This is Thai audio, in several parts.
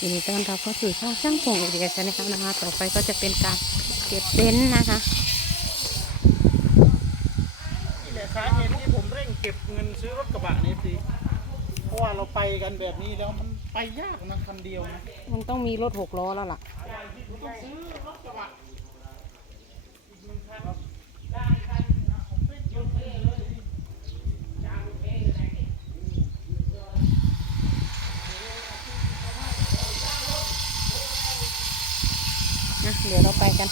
ยินดีต้อนรับเข้าสู่ช่องช่างพงอุเดียชาแนลนะคะ ต่อไปก็จะเป็นการเก็บเต็นท์นะคะนี่แหละสาเหตุที่ผมเร่งเก็บเงินซื้อรถกระบะนี่สิเพราะว่าเราไปกันแบบนี้แล้วมันไปยากนะคันเดียวนะมันต้องมีรถหกล้อแล้วล่ะต้องซื้อรถกระบะอีกหนึ่งคัน นะเดี๋ยวเราไปกัน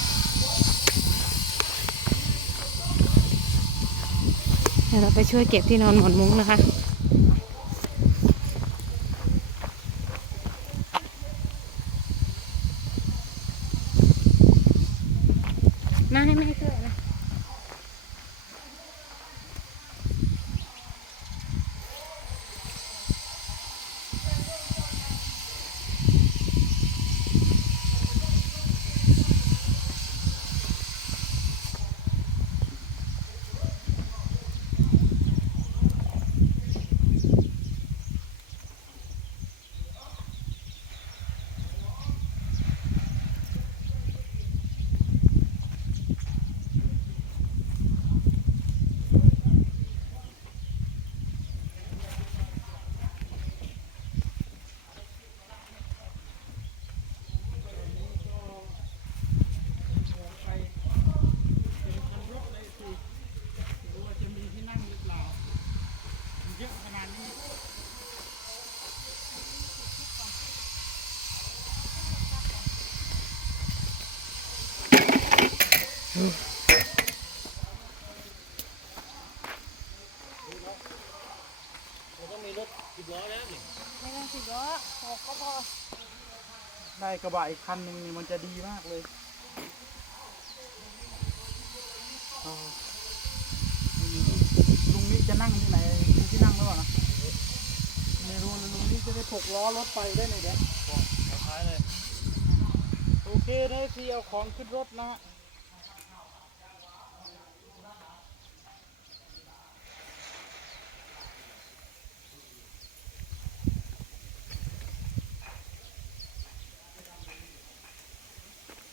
เดี๋ยวเราไปช่วยเก็บที่นอนหมอนมุ้งนะคะมาให้แม่ช่วยนะ ไปเป็นคันรถเลยสิหรือว่าจะมีที่นั่งหรือเปล่ามันเยอะขนาดนี้ ไม่ต้องสิล้อหกก็พอ ได้กระบะอีกคันหนึ่งนี่มันจะดีมากเลยอ่าลุงนี้จะนั่งที่ไหนมีที่นั่งหรือเปล่านะไม่รู้ลุงนี้จะได้ถกล้อรถไปได้ไหนเดี๋ยวท้ายเลย โอเคได้ที่เอาของขึ้นรถนะฮะ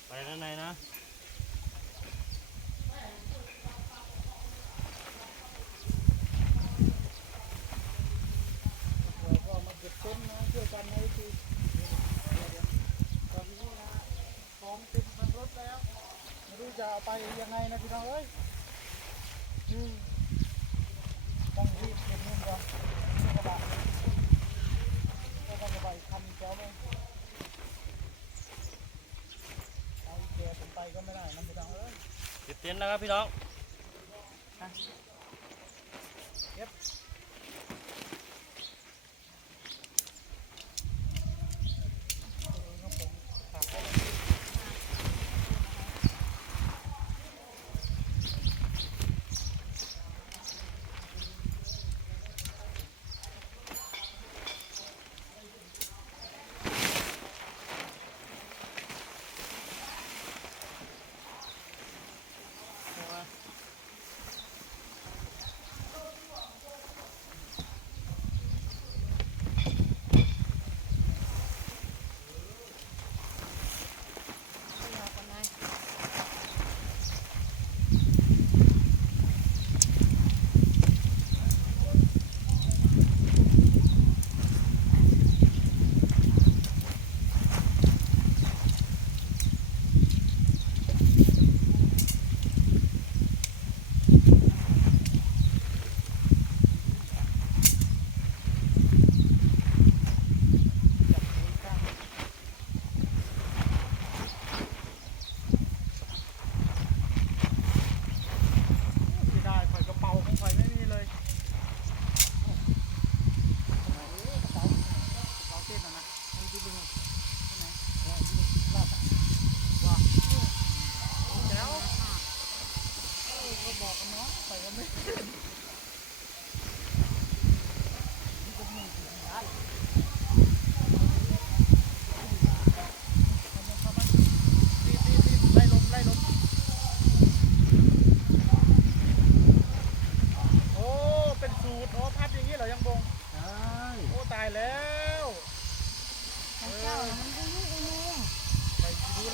ไปด้านในนะ เราก็มาเก็บเต็นท์นะช่วยกันนะทีตอนนี้นะของเต็มคันรถแล้ว ไปยังไงนะพี่น้องเอ้ยต้องรีบเก็บเงินก่อนกระบะก็ต้องกระบะอีกคันเจ้วเลยเอาอีกแกผมไปก็ไม่ได้นะพี่น้องเอ้ยติดเต็นท์นะครับพี่น้อง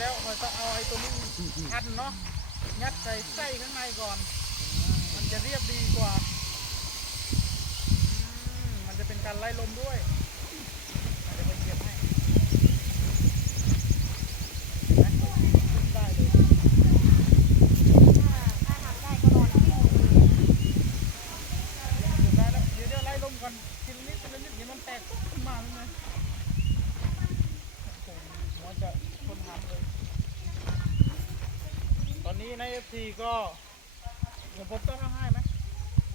แล้วเราต้องเอาไอ้ตัวนี้พันเนาะยัดใส่ไส้ข้างในก่อน มันจะเรียบดีกว่า มันจะเป็นการไล่ลมด้วยเดี๋ยวไปเหยียบให้เห็นไหมได้เลย ถ้าทำได้ก็นอนที่อยู่เลย เดี๋ยวได้แล้วเดี๋ยวเดี๋ยวไล่ลมก่อนทีละนิดทีละนิดเดี๋ยวมันแตกขึ้นมาแล้วไงโอ้โหหัวจะทนทำเลย ตอ นนี้ในเอฟซีก็เดี๋ยวผมต้องให้ไหม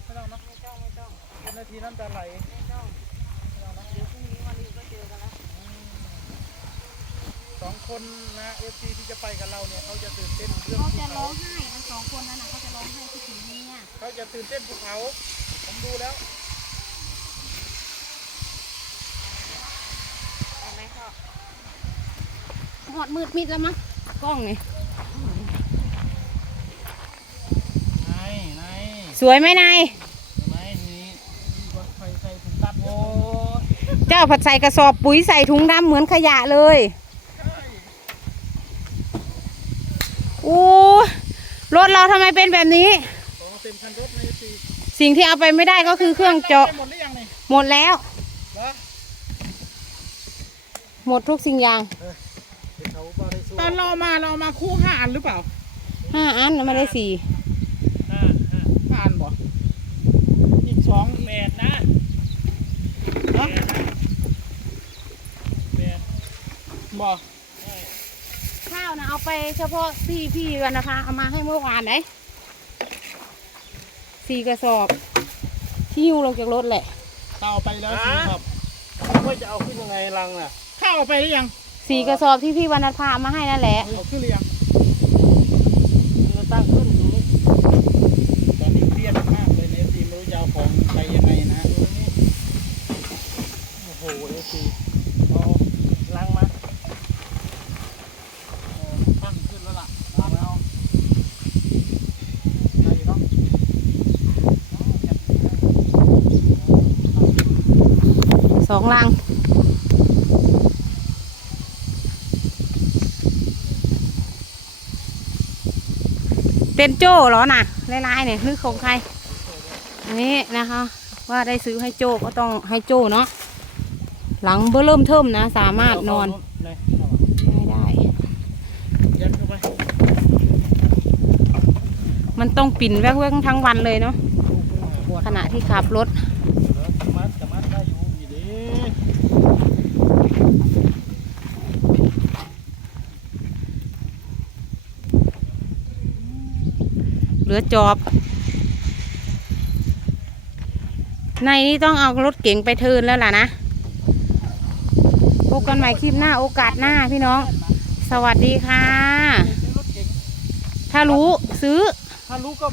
ไม่ต้องนะไม่ต้องไม่ต้องเป็นนาทีน้ำตาไหลไม่ต้องไม่ต้องนะเดี๋ยวพรุ่งนี้วันนี้ก็เจอกันแล้วสองคนนะเอฟซีที่จะไปกับเราเนี่ยเขาจะตื่นเต้นเรื่องเขาภูจะร้เขาองไห้ทั้งสองคนนั้นน่ะเขาจะร้องไห้ที่ถึงเนี่ยเขาจะตื่นเต้นภูเขาผมดูแล้วไปไหมพ่อหอดมืดมิดแล้วมั้งกล้องนี่ไหนไหน สวยไหมนายไหนนี่ดีกว่าใครใส่ถุงดำโอ้เจ้าผัดใส่กระสอบปุ๋ยใส่ถุงดำเหมือนขยะเลยใช่อู้รถเราทำไมเป็นแบบนี้โอ้เต็มคันรถในเอฟซีสิ่งที่เอาไปไม่ได้ก็คือเครื่องเจาะหมดหรือยังนี่หมดแล้วเหรอหมดทุกสิ่งอย่างเดี๋ยวเขาบอกได้สู้ตอนเราเอามาเราเอามาคู่ห้าอันหรือเปล่าห้าอันไม่ได้สี่ห้าห้าห้าอัน บ่อีกสองอีกแปดนะแปเนาะดนะแปดบ่ข้าวนะเอาไปเฉพาะพี่พี่กันนะคะเอามาให้เมื่อวานไหนสี่กระสอบที่หิ้วลงจากรถแหละเตาไปแล้วสิครับว่าจะเอาขึ้นยังไงลังน่ะข้าวเอาไปหรือยังสี่กระสอบที่พี่วรรณภาเอามาให้นั่นแหละเอาขึ้นหรือยังมันตั้งขึ้นดูนี่ ตอนนี้เครียดมากเลยในเอฟซีไม่รู้จะเอาของไปยังไงนะ ดูนี่โอ้โหเอฟซีเอาลังมา เออตั้งขึ้นแล้วล่ะเอาแล้วได้อยู่เนาะ ส องลังเต้นโจ้เหรอน่ะลายๆเนี่ยนึกของใคร อันนี้นะคะ ว่าได้ซื้อให้โจ้ก็ต้องให้โจ้เนาะหลังเบอร์เริ่มเทิมนะ สามารถนอนได้ มันต้องปิ่นแว่งๆทั้งวันเลยเนาะขณะที่ขับรถ จะมัดจะมัดได้อยู่นี่ดิ เห ลือจอบ ในนี้ต้องเอารถเก๋งไปเทิร์นแล้วล่ะนะพบกันใหม่คลิปหน้าโอกาสหน้าพี่น้อง สวัสดีค่ะ ถ้ารู้ซื้อ ถ้ารู้ก็